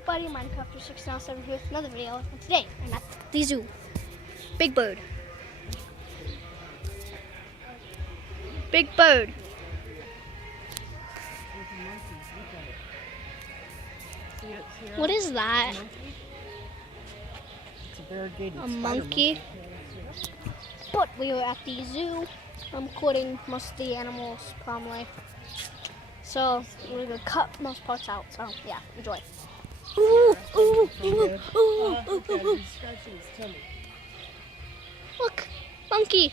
everybody, Minecraft 697 here with another video, and today I'm at the zoo. Big bird. Big bird. What is that? A monkey. But we were at the zoo. I'm recording most of the animals, probably. So we're gonna cut most parts out. So yeah, enjoy. Ooh, ooh, ooh, ooh, ooh, ooh. Look, monkey.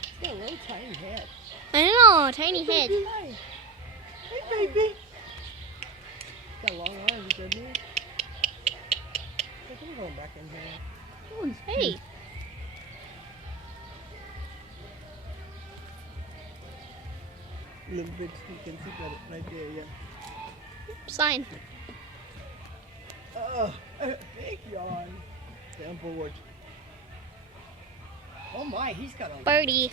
It's got a little tiny head. I know, tiny head. Hey, baby. Got long arms, doesn't he? I'm going back in here. Hey. A little bit, you can see that right there, yeah. Sign. Oh, big yawn. Down board. Oh my, he's got a Birdie.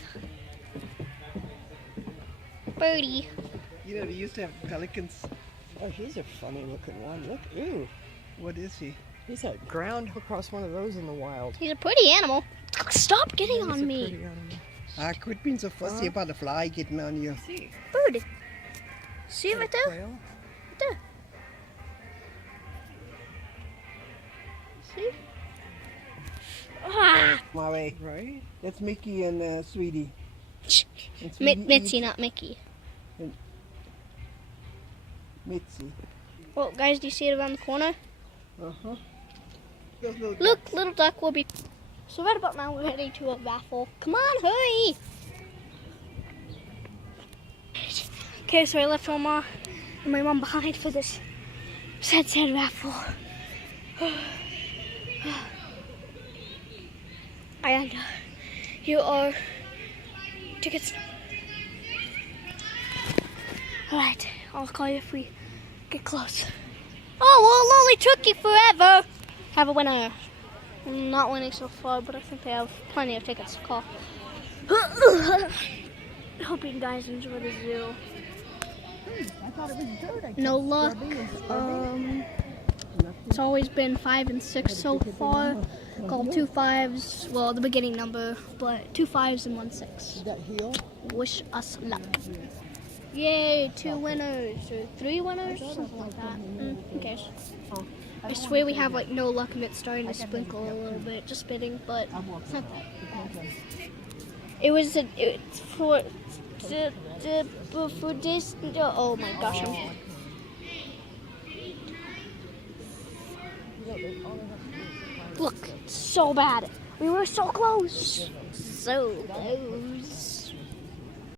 Birdie. You know, they used to have pelicans. Oh, he's a funny looking one. Look, ooh. What is he? He's a ground across one of those in the wild. He's a pretty animal. Stop getting He's on a me. pretty animal. Quit being so fussy about the fly getting on you. See. Bird. See it right there? Quail? Right there. See? Ah. My way. Right? That's Mickey and Sweetie. And Sweetie Mitzi, not Mickey. Mitzi. Well, guys, do you see it around the corner? Uh-huh. Look, little duck will be... So right about now, we're heading to a raffle. Come on, hurry! Okay, so I left Mama and my mom behind for this sad raffle. And here are tickets. Alright, I'll call you if we get close. Oh, well, it only took you forever. Have a winner. I'm not winning so far, but I think they have plenty of tickets to call. I hope you guys enjoy the zoo. I thought it was dirt. No luck. It's always been 5 and 6 so far. Called 2 5s. Well, the beginning number, but 2 5s and 1 6. Did that heel? Wish us luck. Yay, 2 winners or 3 winners, something like that. Who cares? I swear we have like no luck and it's starting to sprinkle a little bit, just spitting, but it's not that. It's for this. Oh my gosh! Look, it's so bad. We were so close, so close.